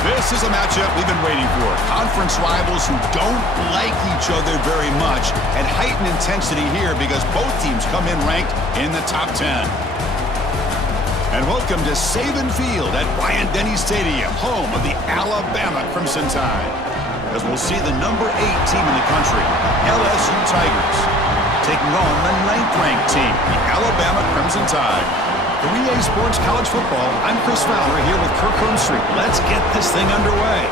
This is a matchup we've been waiting for. Conference rivals who don't like each other very much, and heightened intensity here because both teams come in ranked in the top 10. And welcome to Saban Field at Bryant-Denny Stadium, home of the Alabama Crimson Tide. As we'll see the number 8 team in the country, LSU Tigers, taking on the 9th-ranked team, the Alabama Crimson Tide. For EA Sports College Football, I'm Chris Fowler here with Kirk Hermstreet. Let's get this thing underway.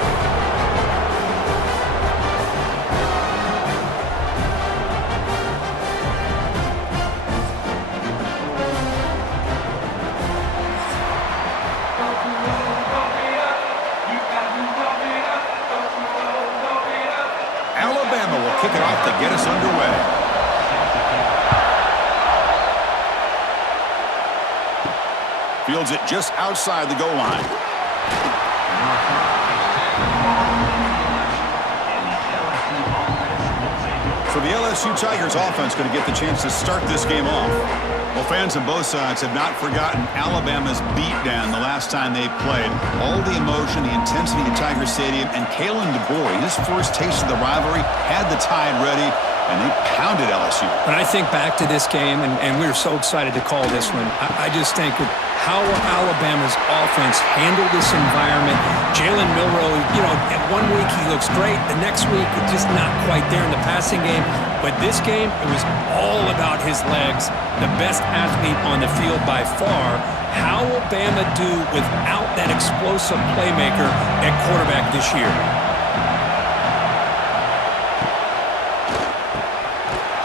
Alabama will kick it off to get us underway. Fields it just outside the goal line. So the LSU Tigers offense going to get the chance to start this game off. Well, fans on both sides have not forgotten Alabama's beatdown the last time they played. All the emotion, the intensity at Tiger Stadium, and Kalen DeBoer, his first taste of the rivalry, had the Tide ready, and they pounded LSU. When I think back to this game, and we were so excited to call this one, I just think with how Alabama's offense handled this environment. Jalen Milroe, one week he looks great. The next week, it's just not quite there in the passing game. But this game, it was all about his legs. The best athlete on the field by far. How will Bama do without that explosive playmaker at quarterback this year?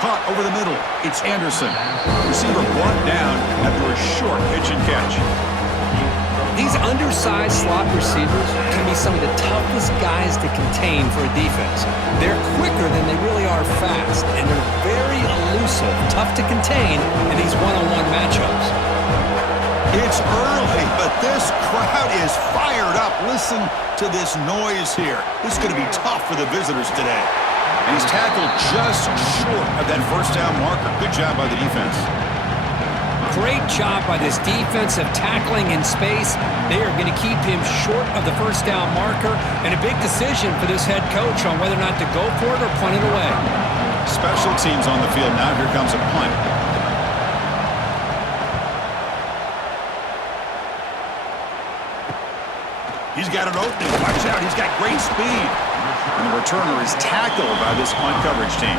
Caught over the middle. It's Anderson. Receiver brought down after a short pitch and catch. These undersized slot receivers can be some of the toughest guys to contain for a defense. They're quicker than they really are fast, and they're very elusive, tough to contain in these one-on-one matchups. It's early, but this crowd is fired up. Listen to this noise here. This is going to be tough for the visitors today. And he's tackled just short of that first down marker. Good job by the defense. Great job by this defensive tackling in space. They are going to keep him short of the first down marker. And a big decision for this head coach on whether or not to go for it or punt it away. Special teams on the field. Now here comes a punt. He's got an opening. Watch out. He's got great speed. And the returner is tackled by this punt coverage team.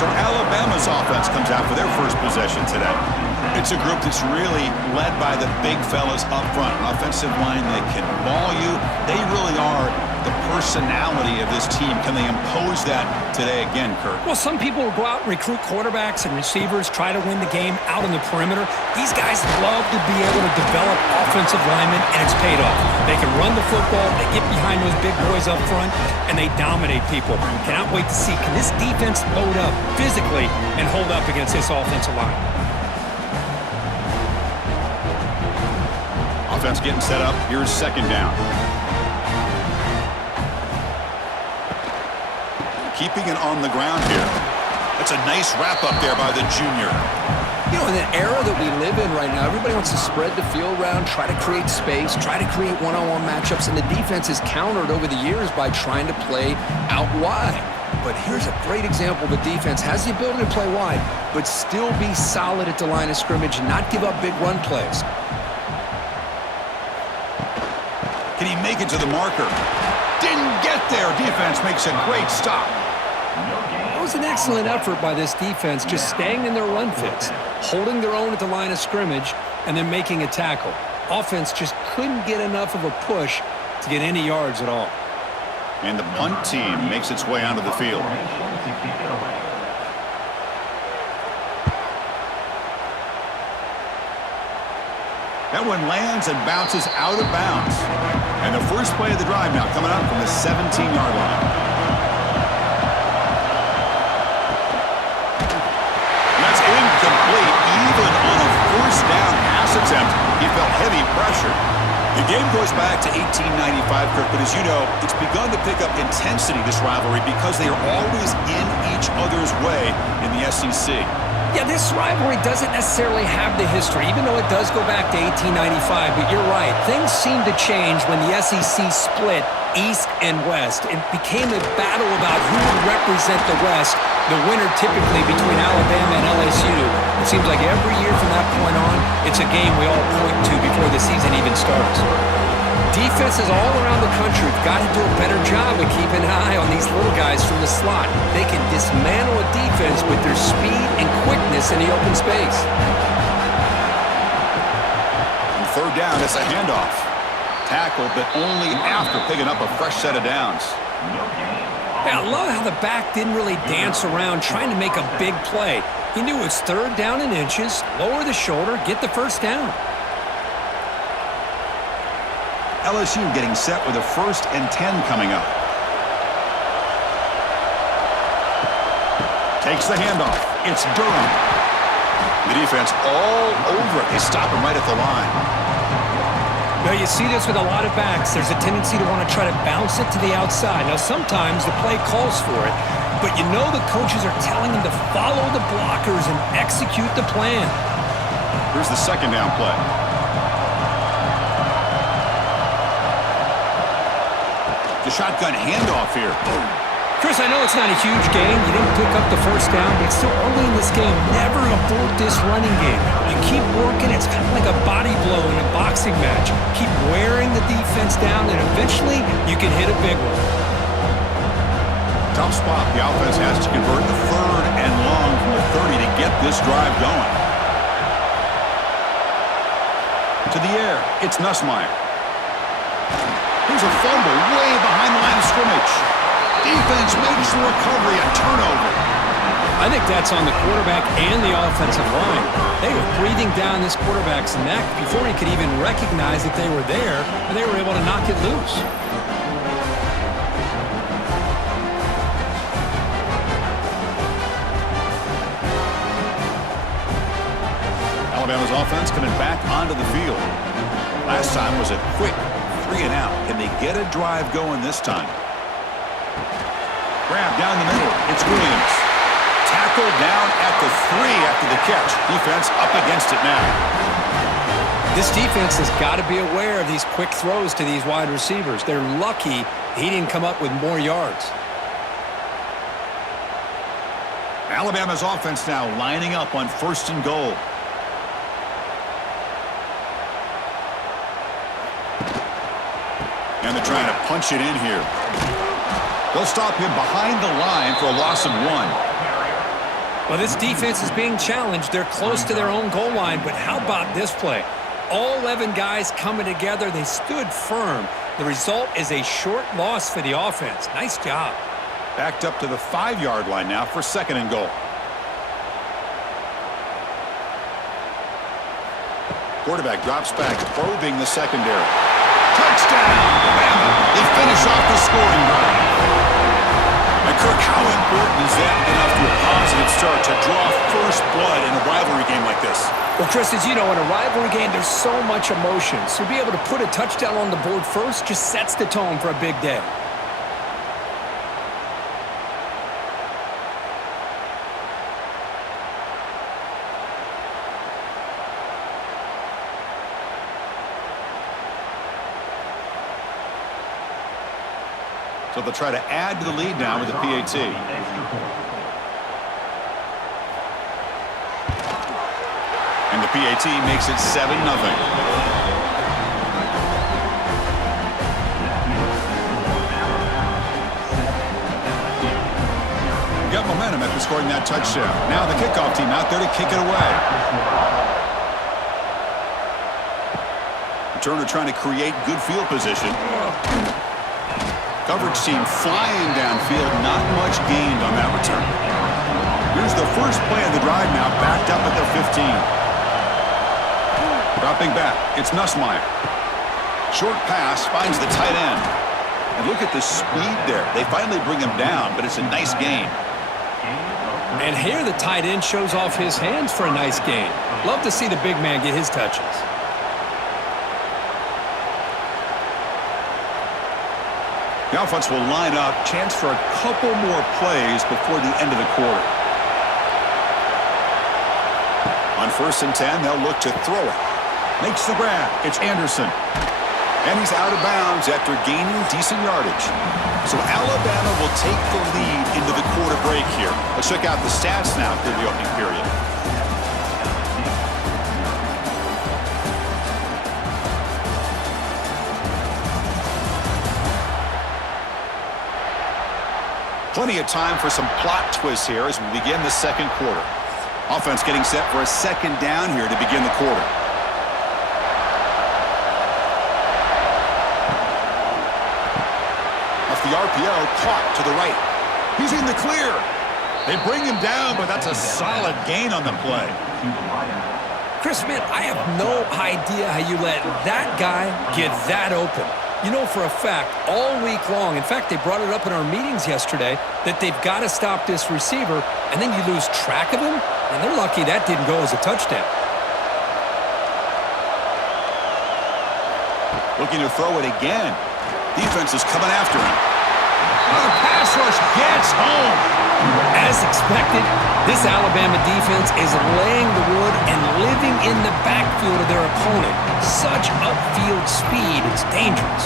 So Alabama's offense comes out for their first possession today. It's a group that's really led by the big fellas up front. An offensive line that can maul you. They really are the personality of this team. Can they impose that today again, Kirk? Well, some people will go out and recruit quarterbacks and receivers, try to win the game out on the perimeter. These guys love to be able to develop offensive linemen, and it's paid off. They can run the football, they get behind those big boys up front, and they dominate people. Cannot wait to see, can this defense load up physically and hold up against this offensive line? Offense getting set up. Here's second down. Keeping it on the ground here. That's a nice wrap up there by the junior. In the era that we live in right now, everybody wants to spread the field around, try to create space, try to create one-on-one matchups, and the defense is countered over the years by trying to play out wide. But here's a great example. The defense has the ability to play wide, but still be solid at the line of scrimmage and not give up big run plays. Can he make it to the marker? Didn't get there. Defense makes a great stop. That was an excellent effort by this defense, just staying in their run fits, holding their own at the line of scrimmage, and then making a tackle. Offense just couldn't get enough of a push to get any yards at all. And the punt team makes its way onto the field. That one lands and bounces out of bounds. And the first play of the drive now coming up from the 17-yard line. That's incomplete. Even on a first down pass attempt, he felt heavy pressure. The game goes back to 1895, Kirk, but as you know, it's begun to pick up intensity, this rivalry, because they are always in each other's way in the SEC. Yeah, this rivalry doesn't necessarily have the history, even though it does go back to 1895. But you're right. Things seemed to change when the SEC split East and West. It became a battle about who would represent the West, the winner typically between Alabama and LSU. It seems like every year from that point on, it's a game we all point to before the season even starts. Defenses all around the country have got to do a better job of keeping an eye on these little guys from the slot. They can dismantle a defense with their speed and quickness in the open space. On third down, it's a handoff. Tackle, but only after picking up a fresh set of downs. Yeah, I love how the back didn't really dance around trying to make a big play. He knew it was third down in inches, lower the shoulder, get the first down. LSU getting set with a 1st and 10 coming up. Takes the handoff. It's Durham. The defense all over it. They stop him right at the line. Now, you see this with a lot of backs. There's a tendency to want to try to bounce it to the outside. Now, sometimes the play calls for it, but you know the coaches are telling them to follow the blockers and execute the plan. Here's the second down play. The shotgun handoff here. Chris, I know it's not a huge game. You didn't pick up the first down, but it's still early in this game. Never abort this running game. You keep working. It's kind of like a body blow in a boxing match. Keep wearing the defense down, and eventually you can hit a big one. Tough spot. The offense has to convert the 3rd and long from the 30 to get this drive going. To the air. It's Nussmeier. Here's a fumble way behind the line of scrimmage. Defense makes the recovery, a turnover. I think that's on the quarterback and the offensive line. They were breathing down this quarterback's neck before he could even recognize that they were there, and they were able to knock it loose. Alabama's offense coming back onto the field. Last time was a quick 3 and out. Can they get a drive going this time? Grab down the middle. It's Williams. Tackle down at the 3 after the catch. Defense up against it now. This defense has got to be aware of these quick throws to these wide receivers. They're lucky he didn't come up with more yards. Alabama's offense now lining up on 1st and goal. And they're trying to punch it in here. They'll stop him behind the line for a loss of 1. Well, this defense is being challenged. They're close to their own goal line, but how about this play? All 11 guys coming together. They stood firm. The result is a short loss for the offense. Nice job. Backed up to the 5-yard line now for 2nd and goal. Quarterback drops back, probing the secondary. Touchdown! Bama. They finish off the scoring drive. And Kirk, how important is that enough to a positive start to draw first blood in a rivalry game like this? Well, Chris, as you know, in a rivalry game, there's so much emotion. So to be able to put a touchdown on the board first just sets the tone for a big day. So they'll try to add to the lead now with the PAT. And the PAT makes it 7-0. Got momentum after scoring that touchdown. Now the kickoff team out there to kick it away. Turner trying to create good field position. Coverage team flying downfield, not much gained on that return. Here's the first play of the drive now, backed up at the 15. Dropping back, it's Nussmeier. Short pass finds the tight end. And look at the speed there. They finally bring him down, but it's a nice gain. And here the tight end shows off his hands for a nice gain. Love to see the big man get his touches. The offense will line up. Chance for a couple more plays before the end of the quarter. first and 10, they'll look to throw it. Makes the grab. It's Anderson. And he's out of bounds after gaining decent yardage. So Alabama will take the lead into the quarter break here. Let's check out the stats now through the opening period. Plenty of time for some plot twists here as we begin the second quarter. Offense getting set for a second down here to begin the quarter. The RPO caught to the right. He's in the clear. They bring him down, but that's a solid gain on the play. Chris, man, I have no idea how you let that guy get that open. You know for a fact, all week long, in fact, they brought it up in our meetings yesterday, that they've got to stop this receiver, and then you lose track of him, and they're lucky that didn't go as a touchdown. Looking to throw it again. Defense is coming after him. Oh, the pass rush gets home. As expected, this Alabama defense is laying the wood and living in the backfield of their opponent. Such upfield speed, it's dangerous.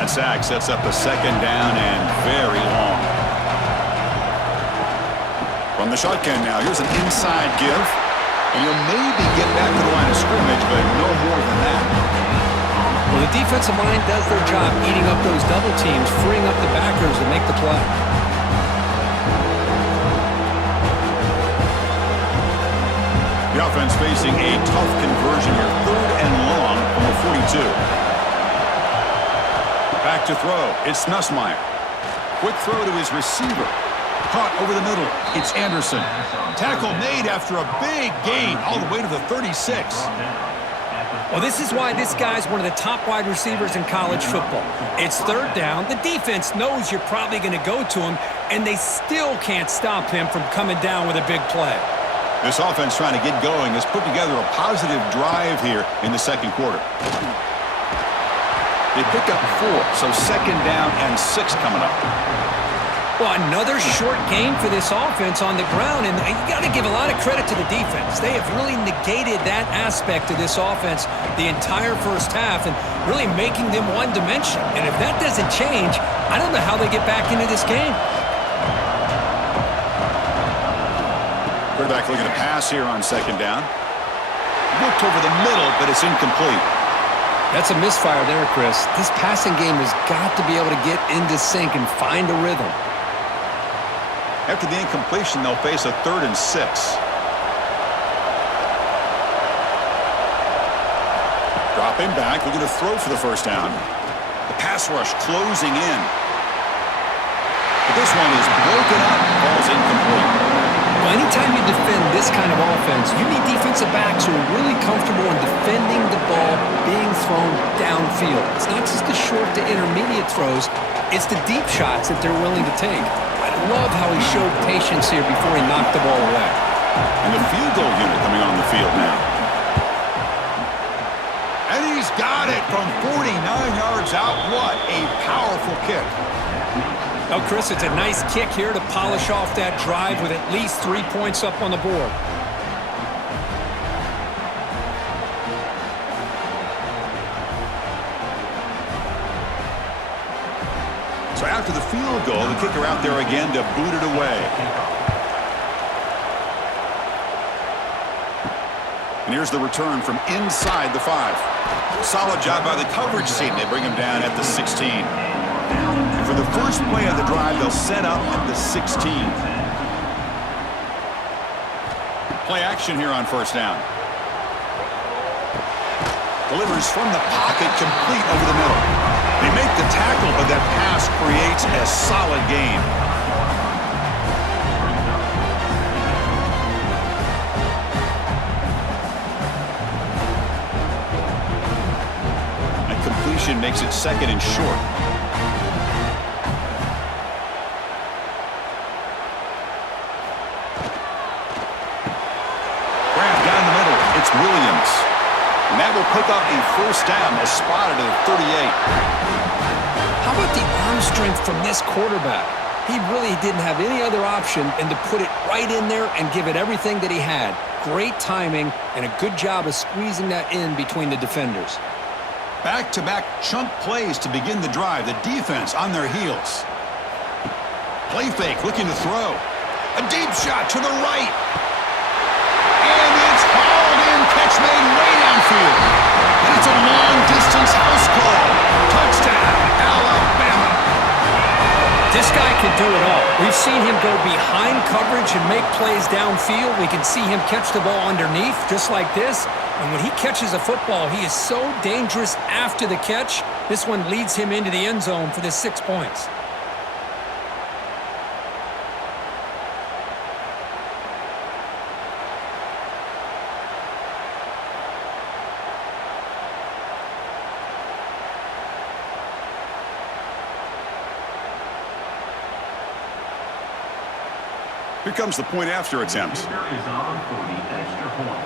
That sack sets up a second down and very long. From the shotgun now, here's an inside give. And you'll maybe get back to the line of scrimmage, but no more than that. Well, the defensive line does their job eating up those double teams, freeing up the backers to make the play. The offense facing a tough conversion here. 3rd and long from the 42. Back to throw. It's Nussmeier. Quick throw to his receiver. Caught over the middle. It's Anderson. Tackle made after a big gain all the way to the 36. Well, this is why this guy's one of the top wide receivers in college football. It's 3rd down. The defense knows you're probably going to go to him, and they still can't stop him from coming down with a big play. This offense trying to get going has put together a positive drive here in the second quarter. They pick up 4, so 2nd down and 6 coming up. Well, another short game for this offense on the ground, and you got to give a lot of credit to the defense. They have really negated that aspect of this offense the entire first half and really making them one-dimensional. And if that doesn't change, I don't know how they get back into this game. Quarterback looking to pass here on 2nd down. Looked over the middle, but it's incomplete. That's a misfire there, Chris. This passing game has got to be able to get into sync and find a rhythm. After the incompletion, they'll face a 3rd and 6. Dropping back, looking to throw for the first down. The pass rush closing in. But this one is broken up, falls incomplete. Well, anytime you defend this kind of offense, you need defensive backs who are really comfortable in defending the ball being thrown downfield. It's not just the short to intermediate throws, it's the deep shots that they're willing to take. I love how he showed patience here before he knocked the ball away. And the field goal unit coming on the field now. And he's got it from 49 yards out. What a powerful kick. Oh, Chris, it's a nice kick here to polish off that drive with at least 3 points up on the board. So after the field goal, the kicker out there again to boot it away. And here's the return from inside the 5. Solid job by the coverage team. They bring him down at the 16. And for the first play of the drive, they'll set up at the 16. Play action here on 1st down. Delivers from the pocket, complete over the middle. They make the tackle, but that pass creates a solid gain. A completion makes it 2nd and short. Grab down the middle. It's Williams. And that will will pick up a first down. They'll spot it at the 38. How about the arm strength from this quarterback? He really didn't have any other option than to put it right in there and give it everything that he had. Great timing and a good job of squeezing that in between the defenders. Back-to-back chunk plays to begin the drive. The defense on their heels. Play fake, looking to throw. A deep shot to the right. And it's hauled in, catch made way downfield. And it's a long-distance house call. Touchdown, Alabama. This guy can do it all. We've seen him go behind coverage and make plays downfield. We can see him catch the ball underneath, just like this. And when he catches a football, he is so dangerous after the catch. This one leads him into the end zone for the 6 points. Here comes the point after attempt. Is on for the extra point.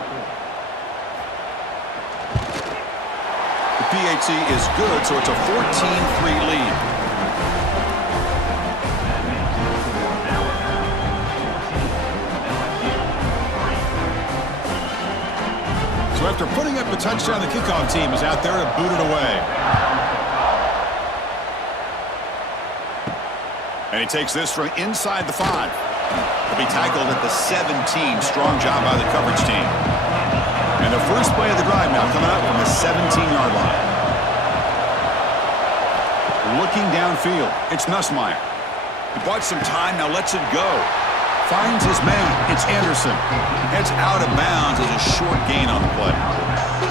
The PAT is good, so it's a 14-3 lead. So after putting up a touchdown, the kickoff team is out there to boot it away. And he takes this from inside the 5. He'll be tackled at the 17. Strong job by the coverage team. And the first play of the drive now coming up from the 17-yard line. Looking downfield, it's Nussmeier. He bought some time, now lets it go. Finds his man, it's Anderson. Heads out of bounds as a short gain on the play.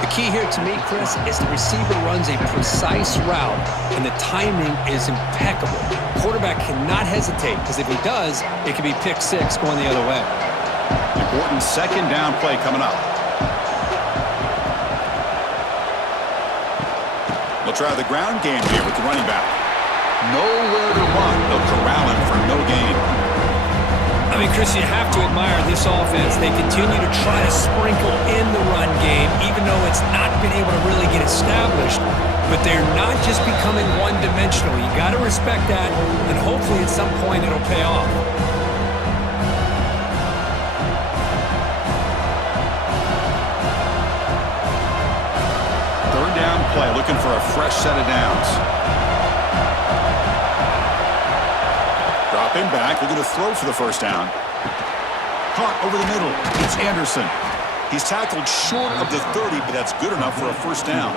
The key here to me, Chris, is the receiver runs a precise route, and the timing is impeccable. Quarterback cannot hesitate, because if he does, it could be pick 6 going the other way. Important second down play coming up. They'll try the ground game here with the running back. Nowhere to run. They'll corral him for no gain. I mean, Chris, you have to admire this offense. They continue to try to sprinkle in the run game, even though it's not been able to really get established. But they're not just becoming one-dimensional. You got to respect that, and hopefully at some point it'll pay off. Third down play, looking for a fresh set of downs. Drop him back, looking to throw for the first down. Caught over the middle, it's Anderson. He's tackled short of the 30, but that's good enough for a first down.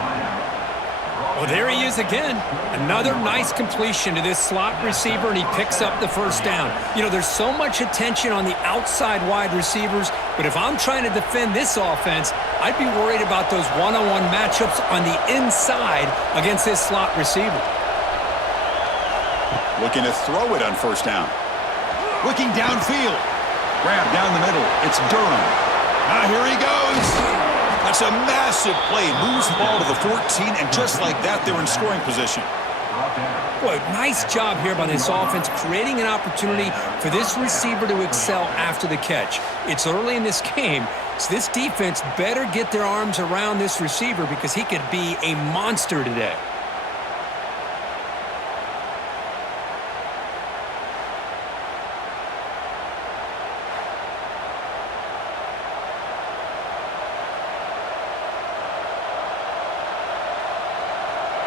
Well, there he is again. Another nice completion to this slot receiver, and he picks up the first down. You know, there's so much attention on the outside wide receivers, but if I'm trying to defend this offense, I'd be worried about those one-on-one matchups on the inside against this slot receiver. Looking to throw it on first down. Looking downfield. Grab down the middle. It's Durham. Now here he goes. That's a massive play. Moves the ball to the 14, and just like that, they're in scoring position. Boy, nice job here by this offense, creating an opportunity for this receiver to excel after the catch. It's early in this game, so this defense better get their arms around this receiver because he could be a monster today.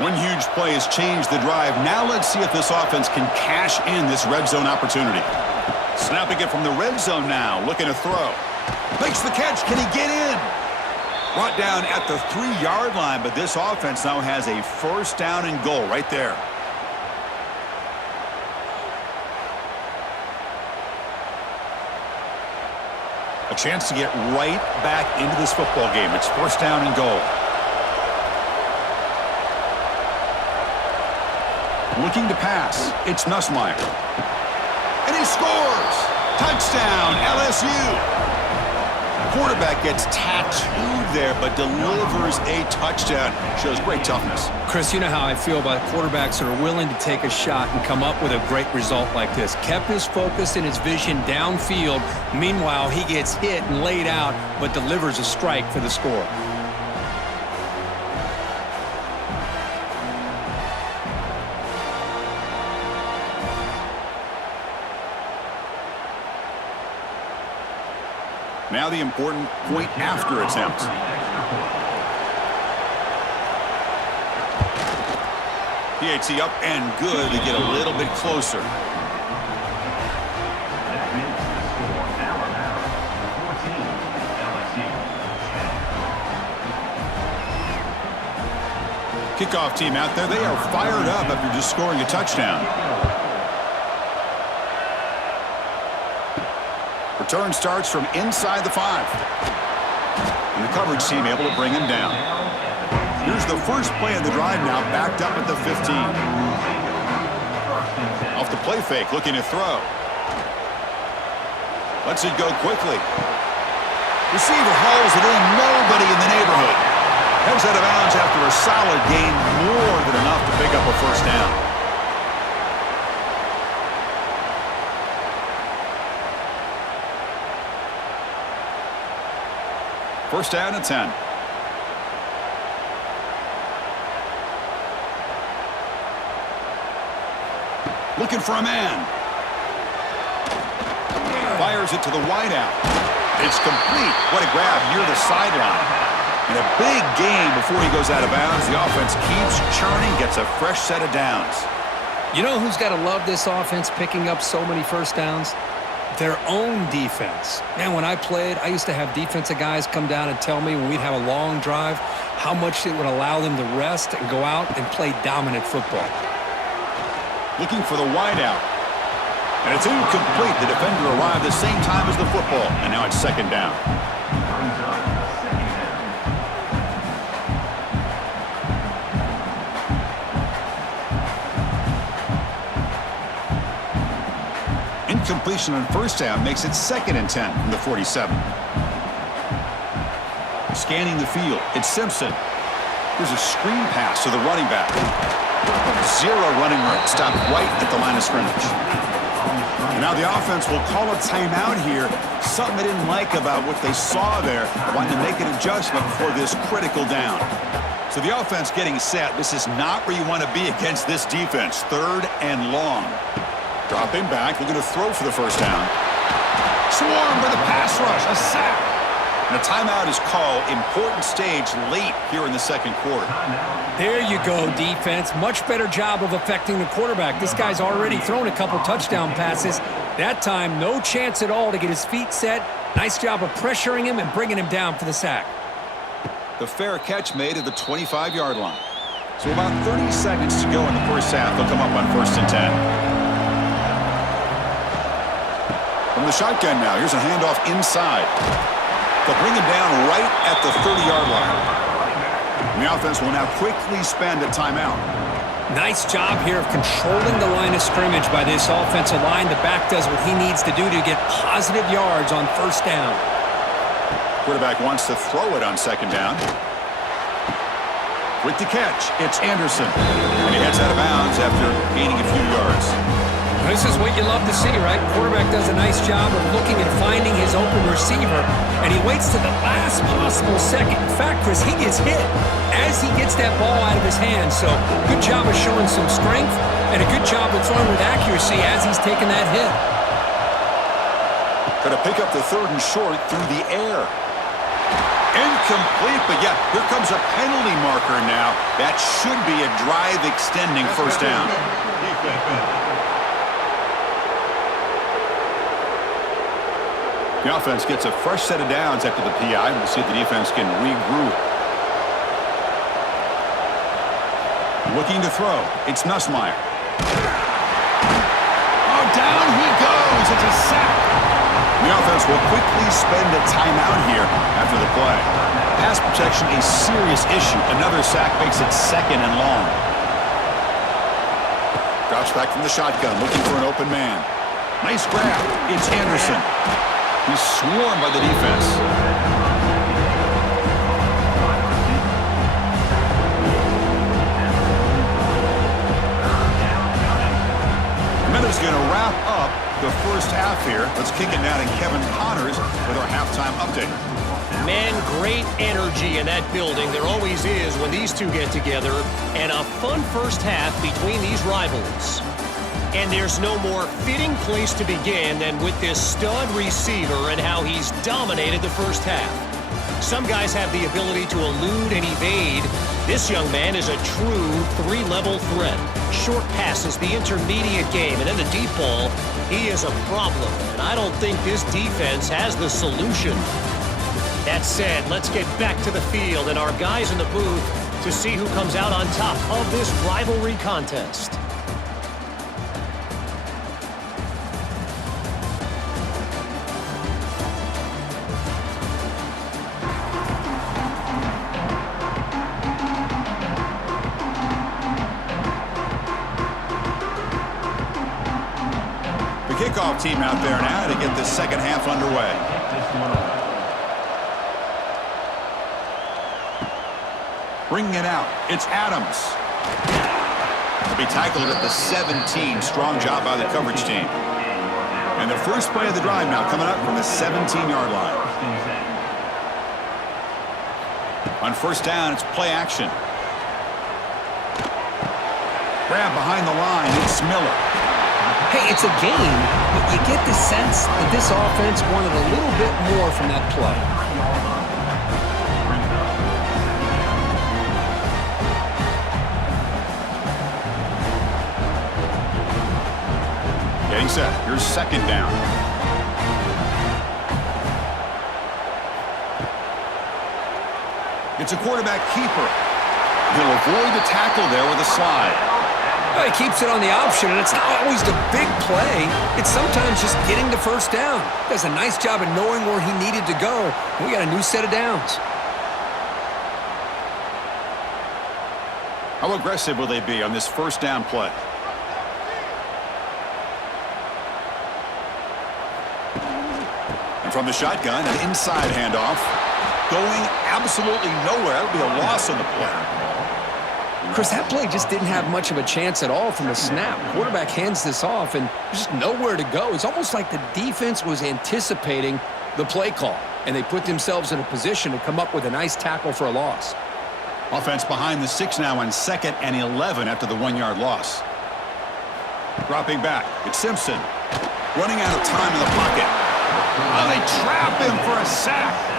One huge play has changed the drive. Now let's see if this offense can cash in this red zone opportunity. Snapping it from the red zone now, looking to throw. Makes the catch. Can he get in? Brought down at the 3-yard line, but this offense now has a first down and goal right there. A chance to get right back into this football game. It's first down and goal. Looking to pass. It's Nussmeier. And he scores! Touchdown, LSU! Quarterback gets tattooed there, but delivers a touchdown. Shows great toughness. Chris, you know how I feel about quarterbacks that are willing to take a shot and come up with a great result like this. Kept his focus and his vision downfield. Meanwhile, he gets hit and laid out, but delivers a strike for the score. Now the important point after attempt. PAT up and good to get a little bit closer. Kickoff team out there, they are fired up after just scoring a touchdown. Return starts from inside the 5. And the coverage team able to bring him down. Here's the first play of the drive now, backed up at the 15. Off the play fake, looking to throw. Lets it go quickly. Receiver hauls it in, nobody in the neighborhood. Heads out of bounds after a solid gain, more than enough to pick up a first down. First down and 10. Looking for a man. Fires it to the wideout. It's complete. What a grab near the sideline. And a big gain before he goes out of bounds. The offense keeps churning, gets a fresh set of downs. You know who's got to love this offense picking up so many first downs? Their own defense. Man, when I played, I used to have defensive guys come down and tell me when we'd have a long drive how much it would allow them to rest and go out and play dominant football. Looking for the wideout. And it's incomplete. The defender arrived the same time as the football. And now it's second down. Incompletion on first down makes it second and 10 from the 47. Scanning the field, it's Simpson. There's a screen pass to the running back. Zero running room, stopped right at the line of scrimmage. Now the offense will call a timeout here. Something they didn't like about what they saw there. Wanting to make an adjustment for this critical down. So the offense getting set. This is not where you want to be against this defense. Third and long. Dropping back, looking to throw for the first down. Swarmed by the pass rush, a sack. And a timeout is called. Important stage late here in the second quarter. There you go, defense. Much better job of affecting the quarterback. This guy's already thrown a couple touchdown passes. That time, no chance at all to get his feet set. Nice job of pressuring him and bringing him down for the sack. The fair catch made at the 25-yard line. So about 30 seconds to go in the first half. They'll come up on first and 10. From the shotgun now, here's a handoff inside. They'll bring him down right at the 30-yard line. And the offense will now quickly spend a timeout. Nice job here of controlling the line of scrimmage by this offensive line. The back does what he needs to do to get positive yards on first down. Quarterback wants to throw it on second down. With the catch, it's Anderson. And he heads out of bounds after gaining a few yards. This is what you love to see, right? Quarterback does a nice job of looking and finding his open receiver, and he waits to the last possible second. In fact, Chris, he gets hit as he gets that ball out of his hands. So good job of showing some strength and a good job of throwing with accuracy as he's taking that hit. Going to pick up the third and short through the air. Incomplete, but yeah, here comes a penalty marker now. That should be a drive-extending first down. The offense gets a fresh set of downs after the PI. We'll see if the defense can regroup. Looking to throw. It's Nussmeier. Oh, down he goes. It's a sack. The offense will quickly spend a timeout here after the play. Pass protection a serious issue. Another sack makes it second and long. Drops back from the shotgun, looking for an open man. Nice grab. It's Anderson. He's swarmed by the defense. Minutes going to wrap up the first half here. Let's kick it now to Kevin Connors with our halftime update. Man, great energy in that building. There always is when these two get together. And a fun first half between these rivals. And there's no more fitting place to begin than with this stud receiver and how he's dominated the first half. Some guys have the ability to elude and evade. This young man is a true three-level threat. Short passes, the intermediate game, and then the deep ball. He is a problem, and I don't think this defense has the solution. That said, let's get back to the field and our guys in the booth to see who comes out on top of this rivalry contest. The kickoff team out there now to get the second half underway. Bringing it out, it's Adams. He'll be tackled at the 17. Strong job by the coverage team. And the first play of the drive now coming up from the 17-yard line. On first down, it's play action. Grab behind the line, it's Miller. Hey, it's a game, but you get the sense that this offense wanted a little bit more from that play. Getting set. Here's second down. It's a quarterback keeper. He'll avoid the tackle there with a slide. Well, he keeps it on the option, and it's not always the big play. It's sometimes just getting the first down. Does a nice job of knowing where he needed to go. We got a new set of downs. How aggressive will they be on this first down play? And from the shotgun, an inside handoff. Going absolutely nowhere. That would be a loss on the play. Chris, that play just didn't have much of a chance at all from the snap. Quarterback hands this off, and there's just nowhere to go. It's almost like the defense was anticipating the play call, and they put themselves in a position to come up with a nice tackle for a loss. Offense behind the 6 now on 2nd and 11 after the 1-yard loss. Dropping back, it's Simpson. Running out of time in the pocket. Oh, they trap him for a sack.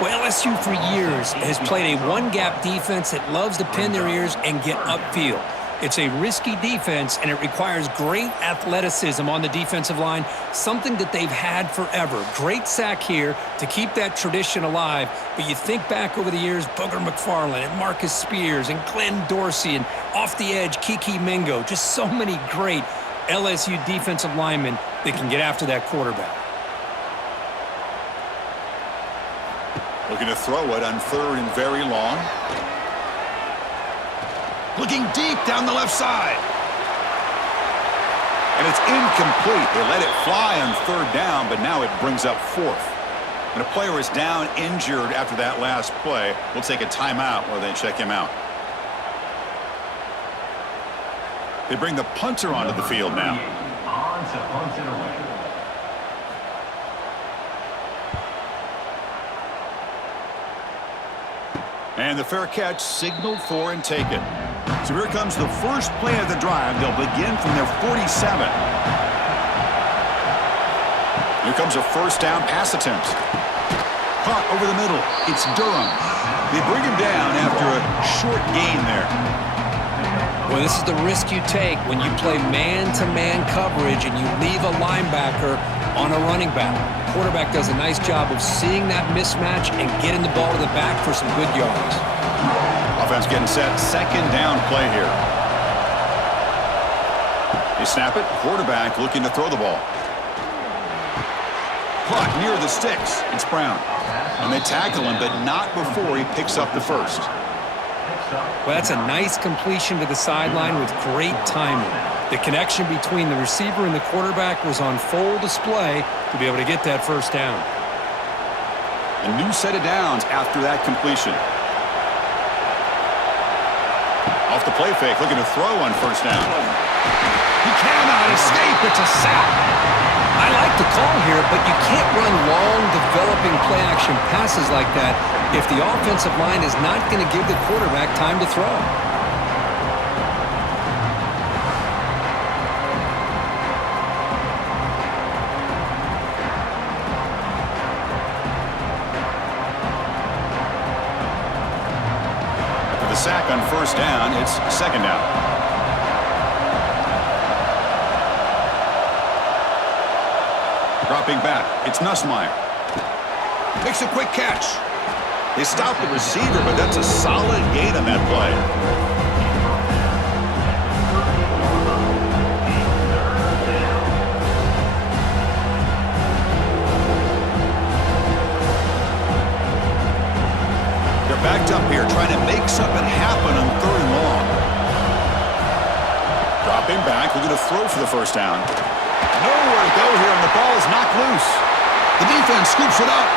Well, LSU for years has played a one-gap defense that loves to pin their ears and get upfield. It's a risky defense, and it requires great athleticism on the defensive line, something that they've had forever. Great sack here to keep that tradition alive, but you think back over the years, Booger McFarland and Marcus Spears and Glenn Dorsey and off the edge, Kiki Mingo, just so many great LSU defensive linemen that can get after that quarterback. Looking to throw it on 3rd and very long. Looking deep down the left side. And it's incomplete. They let it fly on 3rd down, but now it brings up 4th. And a player is down injured after that last play. We'll take a timeout while they check him out. They bring the punter onto the field now. On to punt it away. And the fair catch signaled for and taken. So here comes the first play of the drive. They'll begin from their 47. Here comes a first down pass attempt. Caught over the middle. It's Durham. They bring him down after a short gain there. Well, this is the risk you take when you play man-to-man coverage and you leave a linebacker on a running back. Quarterback does a nice job of seeing that mismatch and getting the ball to the back for some good yards. Offense getting set. Second down play here. They snap it. Quarterback looking to throw the ball. Caught near the sticks. It's Brown. And they tackle him, but not before he picks up the first. Well, that's a nice completion to the sideline with great timing. The connection between the receiver and the quarterback was on full display to be able to get that first down. A new set of downs after that completion. Off the play fake, looking to throw on first down. He cannot escape. It's a sack. I like the call here, but you can't run long, developing play-action passes like that if the offensive line is not going to give the quarterback time to throw. sack on first down. It's second down. Dropping back. It's Nussmeier. Makes a quick catch. They stopped the receiver, but that's a solid gain on that play. They're backed up here, trying to make something happen on third and long. Dropping back, looking to throw for the first down. Nowhere to go here, and the ball is knocked loose. The defense scoops it up.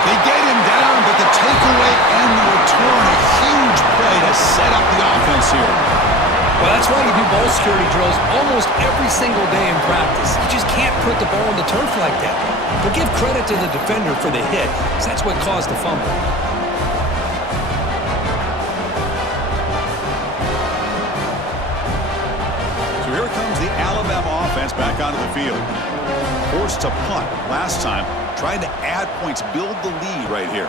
They get him down, but the takeaway and the return, a huge play to set up the offense here. Well, that's why you do ball security drills almost every single day in practice. You just can't put the ball on the turf like that. But give credit to the defender for the hit, because that's what caused the fumble. So here comes the Alabama offense back onto the field. Forced to punt last time, trying to add points, build the lead right here.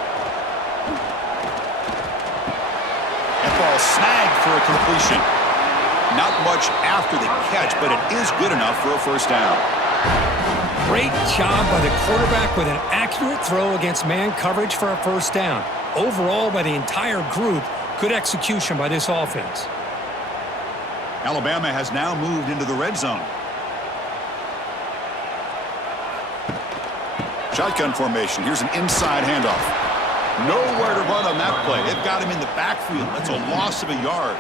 That ball snagged for a completion. Not much after the catch, but it is good enough for a first down. Great job by the quarterback with an accurate throw against man coverage for a first down. Overall, by the entire group, good execution by this offense. Alabama has now moved into the red zone. Shotgun formation. Here's an inside handoff. Nowhere to run on that play. They've got him in the backfield. That's a loss of a yard.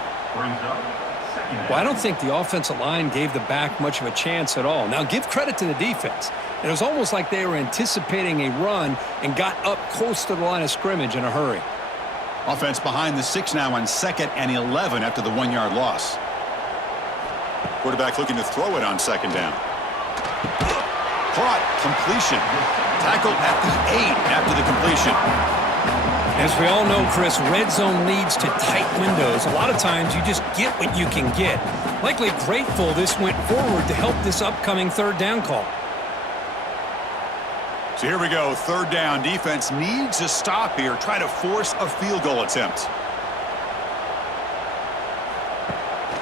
Well, I don't think the offensive line gave the back much of a chance at all. Now, give credit to the defense. It was almost like they were anticipating a run and got up close to the line of scrimmage in a hurry. Offense behind the 6 now on 2nd and 11 after the 1-yard loss. Quarterback looking to throw it on 2nd down. Caught. Completion. Tackled at the 8 after the completion. As we all know, Chris, red zone leads to tight windows. A lot of times you just get what you can get. Likely grateful this went forward to help this upcoming third down call. So here we go. 3rd down. Defense needs a stop here. Try to force a field goal attempt.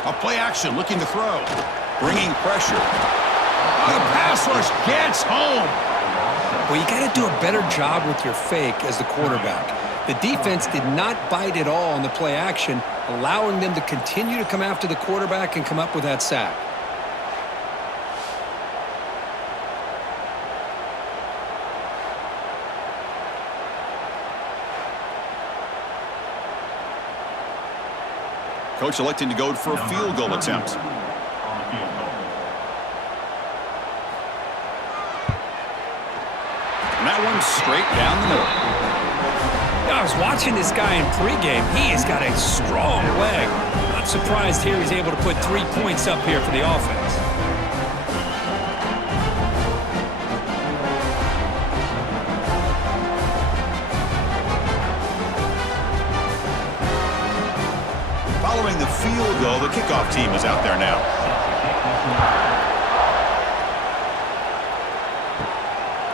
A play action looking to throw. Bringing pressure. The pass rush gets home. Well, you got to do a better job with your fake as the quarterback. The defense did not bite at all on the play action, allowing them to continue to come after the quarterback and come up with that sack. Coach electing to go for a field goal attempt. And that one's straight down the middle. I was watching this guy in pregame. He has got a strong leg. Not surprised here he's able to put 3 points up here for the offense. Following the field goal, the kickoff team is out there now.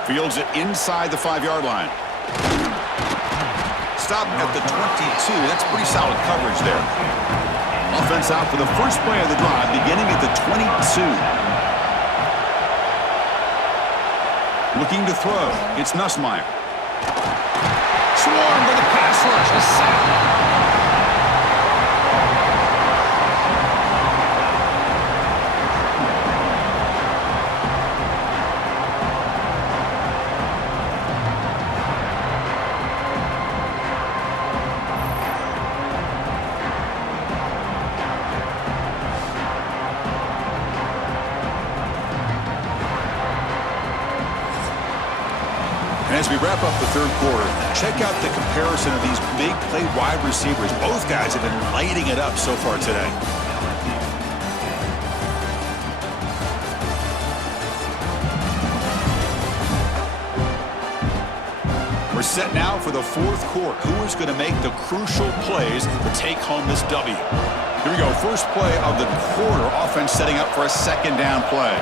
Fields it inside the 5-yard line. Stop at the 22. That's pretty solid coverage there. Offense out for the first play of the drive, beginning at the 22. Looking to throw. It's Nussmeier. Swarmed by the pass rush. A sack. As we wrap up the 3rd quarter, check out the comparison of these big play wide receivers. Both guys have been lighting it up so far today. We're set now for the 4th quarter. Who is going to make the crucial plays to take home this W? Here we go. First play of the quarter. Offense setting up for a 2nd down play.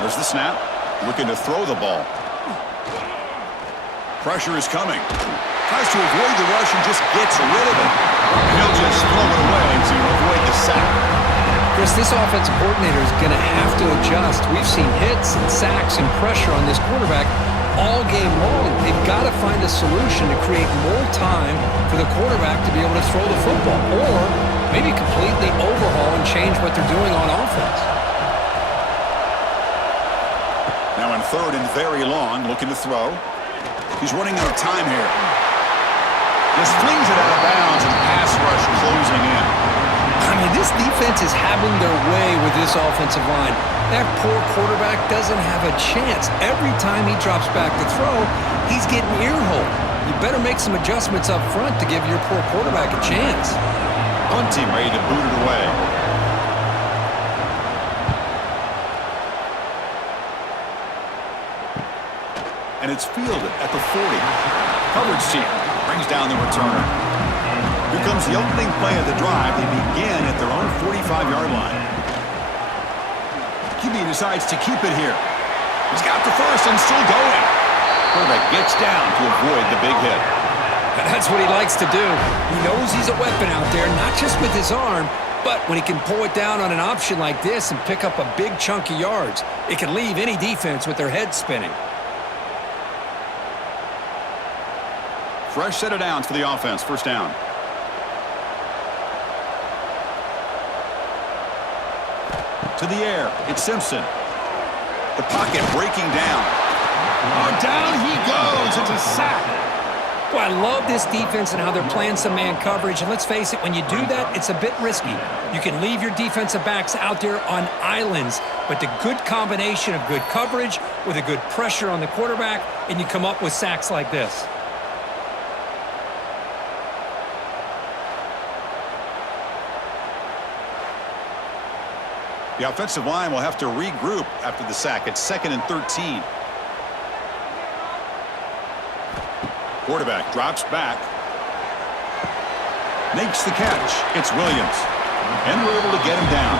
There's the snap. Looking to throw the ball. Pressure is coming. Tries to avoid the rush and just gets rid of it. And he'll just throw it away to avoid the sack. Chris, this offensive coordinator is going to have to adjust. We've seen hits and sacks and pressure on this quarterback all game long. They've got to find a solution to create more time for the quarterback to be able to throw the football, or maybe completely overhaul and change what they're doing on offense. Now in third and very long, looking to throw. He's running out of time here. Just flings it out of bounds and pass rush closing in. I mean, this defense is having their way with this offensive line. That poor quarterback doesn't have a chance. Every time he drops back to throw, he's getting ear-holed. You better make some adjustments up front to give your poor quarterback a chance. Punt team ready to boot it away. And it's fielded at the 40. Coverage team brings down the returner. Here comes the opening play of the drive. They begin at their own 45-yard line. QB decides to keep it here. He's got the first and still going. Quarterback gets down to avoid the big hit. That's what he likes to do. He knows he's a weapon out there, not just with his arm, but when he can pull it down on an option like this and pick up a big chunk of yards, it can leave any defense with their head spinning. Fresh set of downs for the offense. First down. To the air. It's Simpson. The pocket breaking down. Oh, down he goes. It's a sack. Well, I love this defense and how they're playing some man coverage. And let's face it, when you do that, it's a bit risky. You can leave your defensive backs out there on islands, but the good combination of good coverage with a good pressure on the quarterback, and you come up with sacks like this. The offensive line will have to regroup after the sack. It's 2nd and 13. Quarterback drops back. Makes the catch. It's Williams. And we're able to get him down.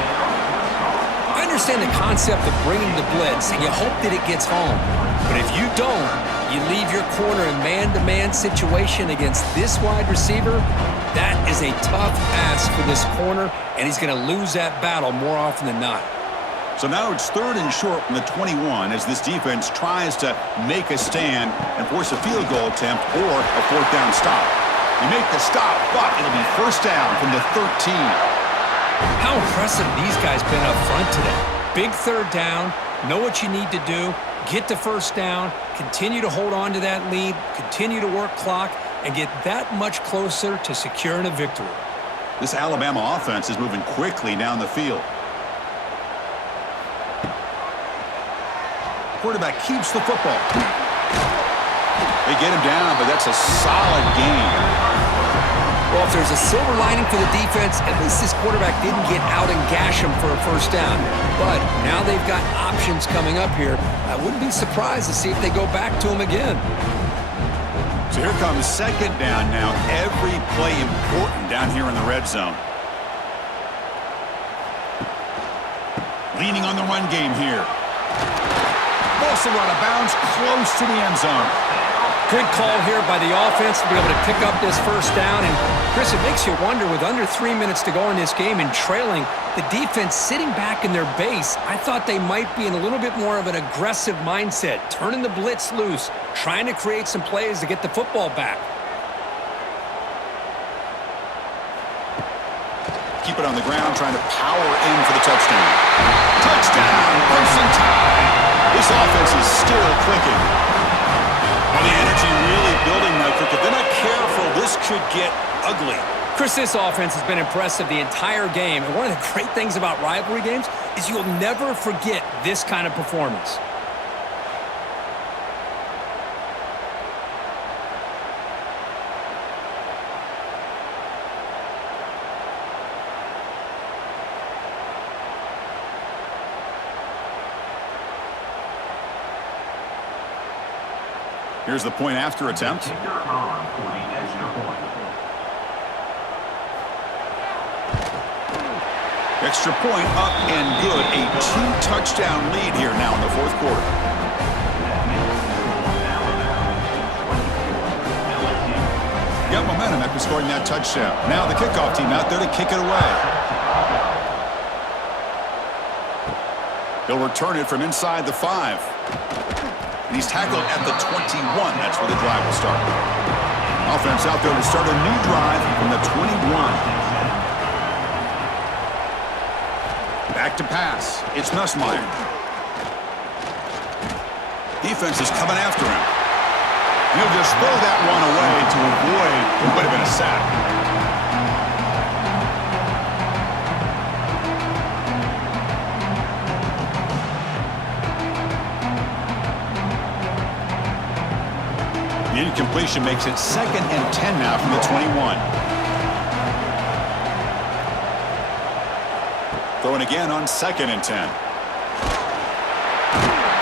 I understand the concept of bringing the blitz, and you hope that it gets home. But if you don't, you leave your corner in man-to-man situation against this wide receiver. That is a tough ask for this corner, and he's going to lose that battle more often than not. So now it's 3rd and short from the 21 as this defense tries to make a stand and force a field goal attempt or a 4th down stop. You make the stop, but it'll be 1st down from the 13. How impressive these guys been up front today. Big 3rd down, know what you need to do, get the 1st down, continue to hold on to that lead, continue to work clock, and get that much closer to securing a victory. This Alabama offense is moving quickly down the field. Quarterback keeps the football. They get him down, but that's a solid game. Well, if there's a silver lining for the defense, at least this quarterback didn't get out and gash him for a 1st down. But now they've got options coming up here. I wouldn't be surprised to see if they go back to him again. So here comes 2nd down now. Every play important down here in the red zone. Leaning on the run game here. Also out of bounds, close to the end zone. Good call here by the offense to be able to pick up this 1st down. And, Chris, it makes you wonder, with under 3 minutes to go in this game and trailing, the defense sitting back in their base, I thought they might be in a little bit more of an aggressive mindset, turning the blitz loose, trying to create some plays to get the football back. Keep it on the ground, trying to power in for the touchdown. Touchdown, Crimson Tide. This offense is still clicking. Well, the energy really building now, Cook. If they're not careful, this could get ugly. Chris, this offense has been impressive the entire game. And one of the great things about rivalry games is you'll never forget this kind of performance. Here's the point after attempt. Extra point up and good. A 2-touchdown lead here now in the 4th quarter. momentum after scoring that touchdown. Now the kickoff team out there to kick it away. He'll return it from inside the 5. And he's tackled at the 21. That's where the drive will start. Offense out there to start a new drive from the 21. Back to pass. It's Nussmeier. Defense is coming after him. He'll just throw that one away to avoid what would have been a sack. The incompletion makes it 2nd and 10 now from the 21. Throwing again on 2nd and 10.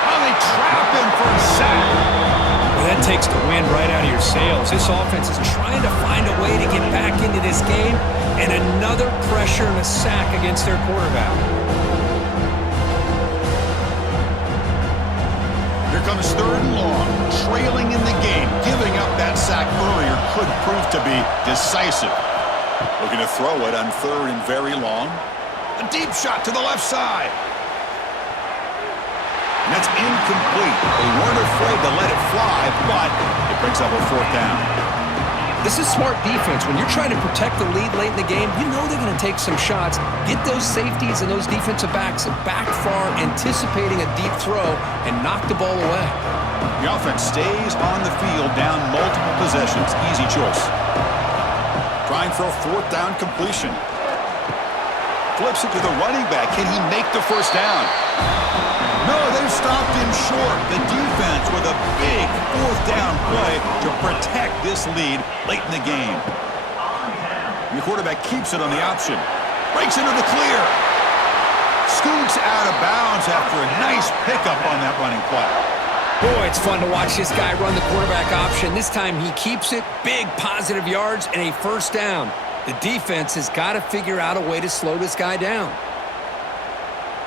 Oh, they trap him for a sack. Well, that takes the wind right out of your sails. This offense is trying to find a way to get back into this game, and another pressure and a sack against their quarterback. Here comes 3rd and long, trailing in the game. Giving up that sack earlier could prove to be decisive. Looking to throw it on 3rd and very long. A deep shot to the left side. And that's incomplete. They weren't afraid to let it fly, but it brings up a 4th down. This is smart defense. When you're trying to protect the lead late in the game, you know they're going to take some shots. Get those safeties and those defensive backs back far, anticipating a deep throw, and knock the ball away. The offense stays on the field down multiple possessions. Easy choice. Trying for a 4th down completion. Flips it to the running back. Can he make the 1st down? No, they've stopped him short. The defense with a big 4th down play to protect this lead late in the game. And the quarterback keeps it on the option. Breaks into the clear. Scoots out of bounds after a nice pickup on that running play. Boy, it's fun to watch this guy run the quarterback option. This time he keeps it. Big positive yards and a 1st down. The defense has got to figure out a way to slow this guy down.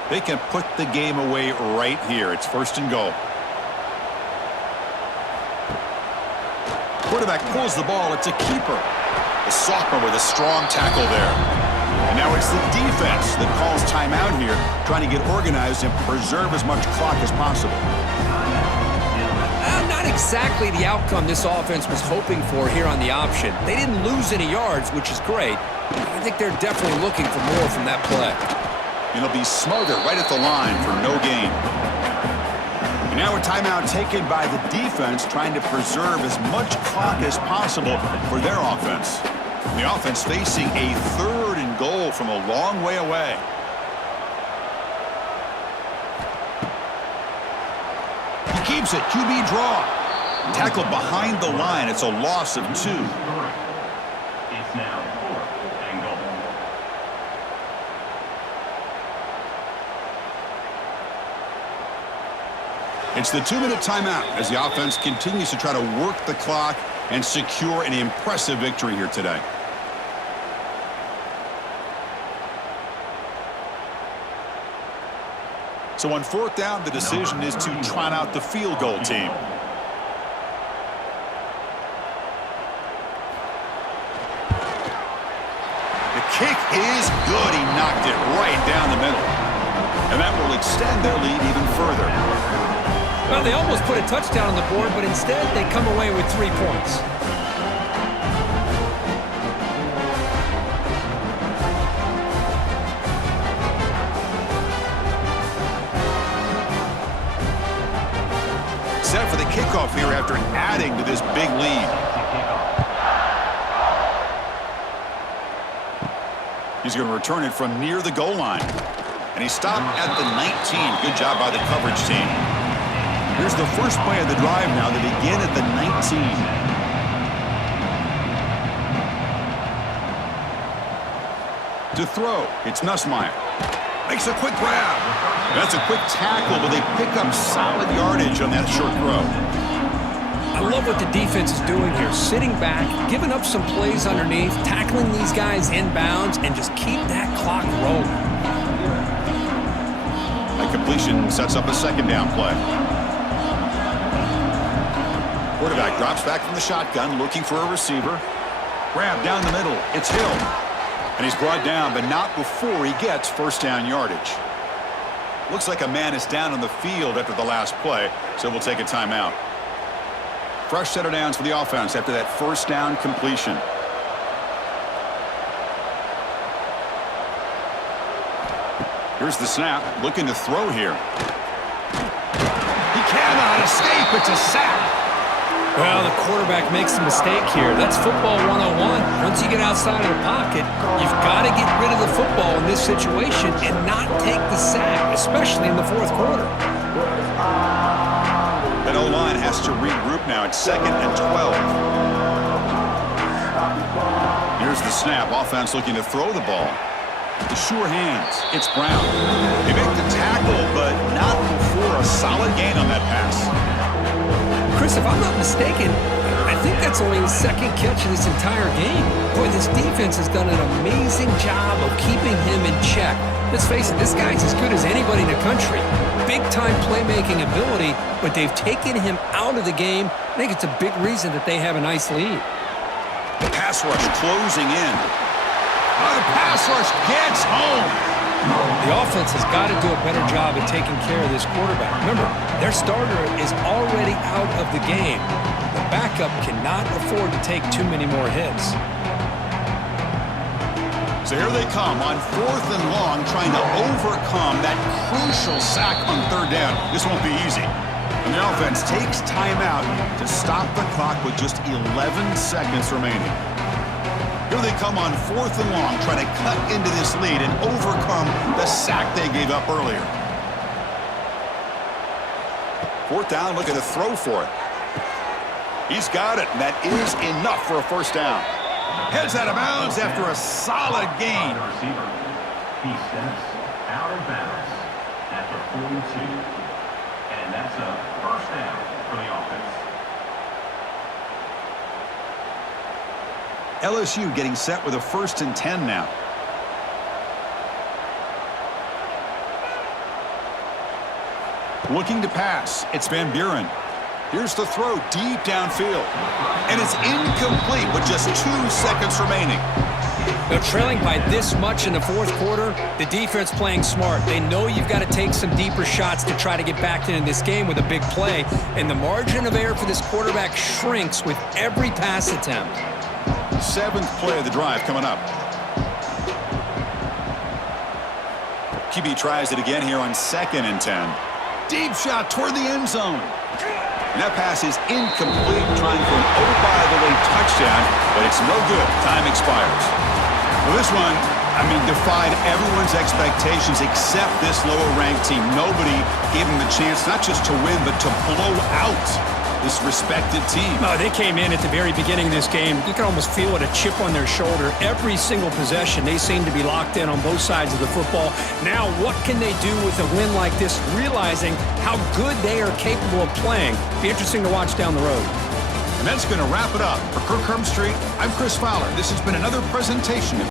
They can put the game away right here. It's 1st and goal. Quarterback pulls the ball. It's a keeper. The sophomore with a strong tackle there. And now it's the defense that calls timeout here, trying to get organized and preserve as much clock as possible. Not exactly the outcome this offense was hoping for here on the option. They didn't lose any yards, which is great. I think they're definitely looking for more from that play. And it'll be smothered right at the line for no gain. And now a timeout taken by the defense, trying to preserve as much clock as possible for their offense. The offense facing a 3rd and goal from a long way away. He keeps it. QB draw. Tackled behind the line. It's a loss of 2. It's now 4th and goal. It's the 2-minute timeout as the offense continues to try to work the clock and secure an impressive victory here today. So on 4th down, the decision is to trot out the field goal team. The kick is good. He knocked it right down the middle. And that will extend their lead even further. Well, they almost put a touchdown on the board, but instead they come away with 3 points. Set for the kickoff here after adding to this big lead. He's going to return it from near the goal line. And he stopped at the 19. Good job by the coverage team. Here's the first play of the drive now. They begin at the 19. To throw, it's Nussmeier. Makes a quick grab. That's a quick tackle, but they pick up solid yardage on that short throw. I love what the defense is doing here. Sitting back, giving up some plays underneath, tackling these guys inbounds, and just keep that clock rolling. That completion sets up a 2nd down play. Quarterback drops back from the shotgun, looking for a receiver. Grab down the middle. It's Hill. And he's brought down, but not before he gets first down yardage. Looks like a man is down on the field after the last play, so we'll take a timeout. Fresh set of downs for the offense after that first down completion. Here's the snap, looking to throw here. He cannot escape. It's a sack. Well, the quarterback makes a mistake here. That's football 101. Once you get outside of the pocket, you've got to get rid of the football in this situation and not take the sack, especially in the fourth quarter. That O-line has to regroup now. It's 2nd and 12. Here's the snap. Offense looking to throw the ball. The sure hands. It's Brown. They make the tackle, but not before a solid gain on that pass. Chris, if I'm not mistaken, I think that's only his second catch of this entire game. Boy, this defense has done an amazing job of keeping him in check. Let's face it, this guy's as good as anybody in the country. Big-time playmaking ability, but they've taken him out of the game. I think it's a big reason that they have a nice lead. The pass rush closing in. Oh, the pass rush gets home. The offense has got to do a better job at taking care of this quarterback. Remember, their starter is already out of the game. The backup cannot afford to take too many more hits. So here they come on 4th and long, trying to overcome that crucial sack on 3rd down. This won't be easy. And the offense takes timeout to stop the clock with just 11 seconds remaining. Here they come on 4th and long, trying to cut into this lead and overcome the sack they gave up earlier. 4th down, looking to throw for it. He's got it, and that is enough for a first down. Heads out of bounds after a solid gain. The receiver, he steps out of bounds at the 42. And that's a first down for the offense. LSU getting set with a 1st and 10 now. Looking to pass. It's Van Buren. Here's the throw deep downfield. And it's incomplete with just 2 seconds remaining. Now, trailing by this much in the fourth quarter, the defense playing smart. They know you've got to take some deeper shots to try to get back into this game with a big play. And the margin of error for this quarterback shrinks with every pass attempt. 7th play of the drive coming up. QB tries it again here on 2nd and 10. Deep shot toward the end zone. And that pass is incomplete, trying for an oh-by-the-way touchdown, but it's no good. Time expires. Well, this one, defied everyone's expectations except this lower-ranked team. Nobody gave them the chance not just to win, but to blow out this respected team. No, they came in at the very beginning of this game. You can almost feel it, a chip on their shoulder. Every single possession, they seem to be locked in on both sides of the football. Now, what can they do with a win like this, realizing how good they are capable of playing? Be interesting to watch down the road. And that's going to wrap it up. For Kirk Street, I'm Chris Fowler. This has been another presentation of